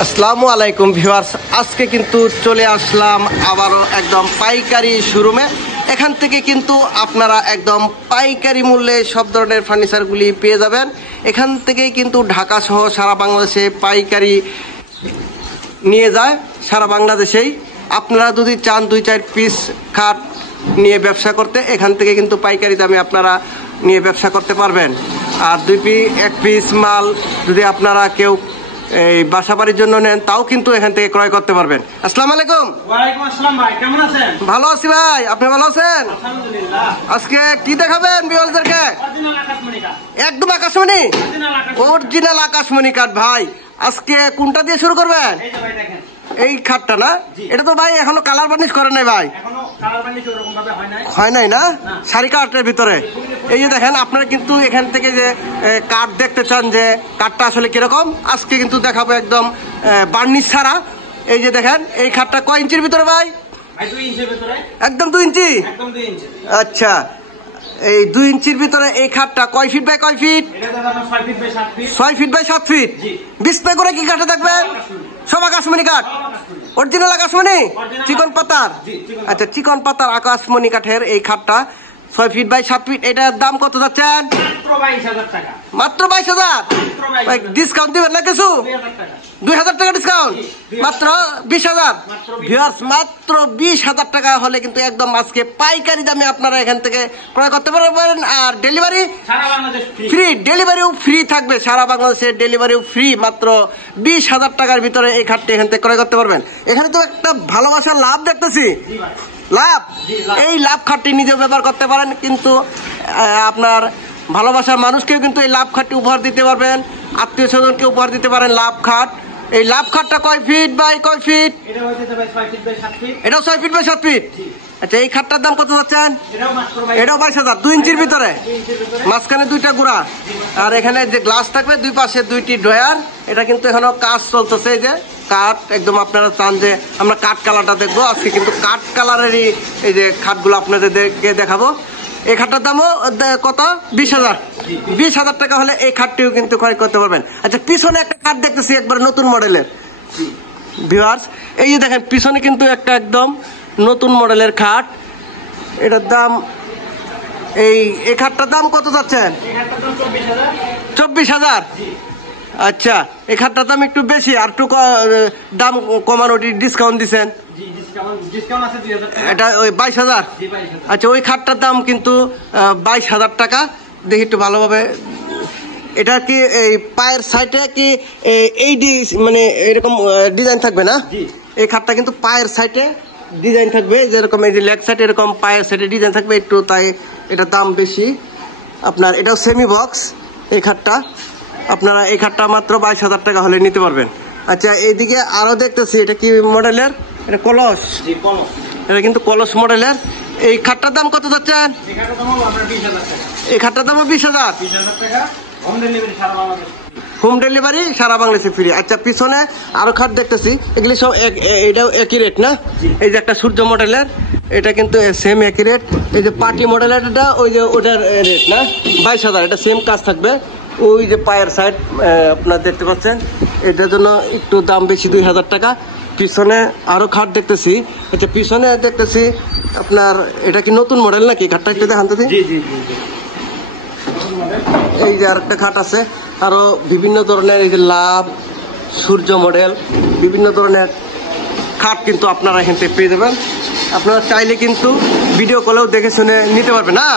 আসসালামু আলাইকুম ভিউয়ার্স, আজকে কিন্তু চলে আসলাম আবারও একদম পাইকারি শোরুমে। এখান থেকে কিন্তু আপনারা একদম পাইকারি মূল্যে সব ধরনের ফার্নিচারগুলি পেয়ে যাবেন। এখান থেকেই কিন্তু ঢাকা সহ সারা বাংলাদেশে পাইকারি নিয়ে যায়, সারা বাংলাদেশেই। আপনারা যদি চান 2-4 পিস খাট নিয়ে ব্যবসা করতে, এখান থেকে কিন্তু পাইকারি দামে আপনারা নিয়ে ব্যবসা করতে পারবেন। আর 1 পিস মাল যদি আপনারা কেউ এই বাসা বাড়ির জন্য নেন, তাও কিন্তু এখান থেকে ক্রয় করতে পারবেন। আসসালামু আলাইকুম। ওয়ালাইকুম আসসালাম ভাই, কেমন আছেন? ভালো আছি ভাই, আপনি ভালো আছেন? আলহামদুলিল্লাহ। আজকে কি দেখাবেন ভিউয়ারদেরকে? অরিজিনাল আকাশমণি কাঠ। একদম আকাশমণি, অরিজিনাল অরিজিনাল আকাশমণি কাঠ। ভাই আজকে কোনটা দিয়ে শুরু করবেন? এই যে ভাই দেখেন, এই খাটটা না? এটা তো ভাই এখনো কালার বার্নিশ করে নাই ভাই? এখনো কালার বানিশ ওরকম ভাবে হয় নাই। হয় নাই না? শাড়ি কাঠের ভিতরে। এই যে দেখেন, আপনারা কিন্তু এখান থেকে যে কাঠ দেখতে চান যে কাঠটা আসলে কিরকম, আজকে কিন্তু দেখাবো একদম বার্নিশ ছাড়া। এই যে দেখেন, এই খাটটা কয় ইঞ্চির ভিতরে ভাই? ভাই 2 ইঞ্চির ভিতরে। একদম 2 ইঞ্চি? একদম 2 ইঞ্চি। আচ্ছা, এই 2 ইঞ্চির ভিতরে এই খাটটা কয় ফিট বাই কয় ফিট? এটা দাদা 6 feet by 7 feet. 6 feet by 7 feet. জি। ডিসপ্লে করে কি কাঠে থাকবে? সব আকাশমণি কাঠ। অরিজিনাল আকাশমণি, চিকন পাতার। আচ্ছা, চিকন পাতার আকাশমণি কাঠের এই খাটটা 6 ফিট বাই 7 ফিট। এটার দাম কত যাচ্ছেন? মাত্র 22,000 টাকা। মাত্র 22,000? ডিসকাউন্ট দিবেন না কিছু? 2,000 টাকা ডিসকাউন্ট? মাত্র 20,000। ভিউয়ার্স, মাত্র 20,000 টাকা হলে কিন্তু একদম আজকে পাইকারি দামে আপনারা এখান থেকে ক্রয় করতে পারবেন। আর ডেলিভারি সারা বাংলাদেশ ফ্রি, ডেলিভারিও ফ্রি থাকবে, সারা বাংলাদেশে ডেলিভারিও ফ্রি। মাত্র 20,000 টাকার ভিতরে এই খাটটি এখান থেকে ক্রয় করতে পারবেন। এখানে তো একটা ভালোবাসার লাভ দেখতেছি। জি ভাই। লাভ, এই লাভ খাটটি নিজেও ব্যবহার করতে পারেন, কিন্তু আপনার ভালোবাসার মানুষকেও কিন্তু এই লাভ খাটটি উপহার দিতে পারবেন, আত্মীয় স্বজনকে উপহার দিতে পারেন লাভ খাট। এই লাভ খাটটা কয় ফিট বাই কয় ফিট? এটা হইছে ভাই 6 ফিট বাই 7 ফিট। এটাও 6 ফিট বাই 7 ফিট। আচ্ছা, এই খাটটার দাম কত যাচ্ছেন? এটাও মাত্র ভাই, এটাও 22,000। 2 ইঞ্চির ভিতরে, 2 ইঞ্চির ভিতরে। মাঝখানে 2টা গুড়া, আর এখানে যে গ্লাস থাকবে, 2 পাশে 2টি ড্রয়ার। এটা কিন্তু এখনো কাজ চলতেছে। এই যে কাঠ, একদম আপনারা চান যে আমরা কাঠ কালারটা দেখবো, আজকে কিন্তু কাঠ কালারেরই এই যে খাটগুলো আপনাদেরকে দেখাবো। এই খাটটার দামও কত? 20,000। 20,000 টাকা হলে এই খাটটিও কিন্তু ক্রয় করতে পারবেন। আচ্ছা, পিছনে একটা খাট দেখতেছি একবার নতুন মডেলের। ভিউয়ার্স, এই যে দেখেন, পিছনে কিন্তু একটা একদম নতুন মডেলের খাট। এটার দাম, এই খাটটার দাম কত যাচ্ছেন? এই খাটটার দাম 24,000। 24,000? আচ্ছা, এই খাটটার দাম একটু বেশি, আর একটু দাম কমানো, ডিসকাউন্ট দিচ্ছেন? জি, ডিসকাউন্ট আছে 2,000 টাকা। এটা ওই 22,000? জি 22,000। আচ্ছা, ওই খাটটার দাম কিন্তু 22,000 টাকা। দেখি একটু ভালোভাবে। এটা কি এই পায়ের সাইডে কি এই মানে এরকম ডিজাইন থাকবে না? এই খাটটা কিন্তু পায়ের সাইডে ডিজাইন থাকবে, যেরকম এই যে লেগ সাইডে এরকম পায়ের সাইডে ডিজাইন থাকবে একটু, তাই এটার দাম বেশি। আপনার এটাও সেমি বক্স এই খাটটা। আপনারা এই খাটটা মাত্র 22,000 টাকা হলে নিতে পারবেন। আচ্ছা, এইদিকে আরো দেখতেছি, এটা কি মডেলের? এটা কলস। জি, কলস। এটা কিন্তু কলস মডেলের। এই খাটটার দাম কত যাচ্ছেন? এই খাটটার দাম হলো আপনার 20,000 টাকা। এই খাটটার দামও 20,000? 20,000 টাকা। হোম ডেলিভারি সারা বাংলাদেশ। হোম ডেলিভারি সারা বাংলাদেশে ফ্রি। আচ্ছা, পিছনে আরো খাট দেখতেছি, এগুলি সব এটাও একই রেট না? এই যে একটা সূর্য মডেলের, এটা কিন্তু সেম একই রেট। এই যে পার্টি মডেলের, এটা ওই যে ওটার রেট না? 22,000। এটা সেম কাজ থাকবে। ওই যে পায়ের সাইড আপনার দেখতে পাচ্ছেন, এটার জন্য একটু দাম বেশি, 2,000 টাকা। পিছনে আরো খাট দেখতেছি। আচ্ছা, পিছনে দেখতেছি আপনার, এটা কি নতুন মডেল নাকি খাটটা? একটু দেখান তো। জি জি জি। এই যে আরেকটা খাট আছে, আরো বিভিন্ন ধরনের, এই যে লাভ, সূর্য মডেল, বিভিন্ন ধরনের খাট কিন্তু আপনারা এখান থেকে পেয়ে যাবেন। আপনারা চাইলে কিন্তু ভিডিও কলেও দেখে শুনে নিতে পারবেন না?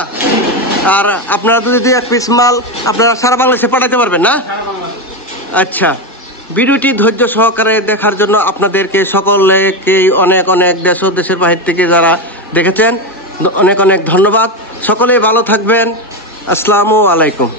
আর আপনারা যদি 2-1 পিস মাল আপনারা সারা বাংলাদেশে পাঠাতে পারবেন না? আচ্ছা, ভিডিওটি ধৈর্য সহকারে দেখার জন্য আপনাদেরকে সকলেকেই অনেক অনেক দেশ ও দেশের বাহির থেকে যারা দেখেছেন, অনেক অনেক ধন্যবাদ। সকলেই ভালো থাকবেন। আসসালামু আলাইকুম।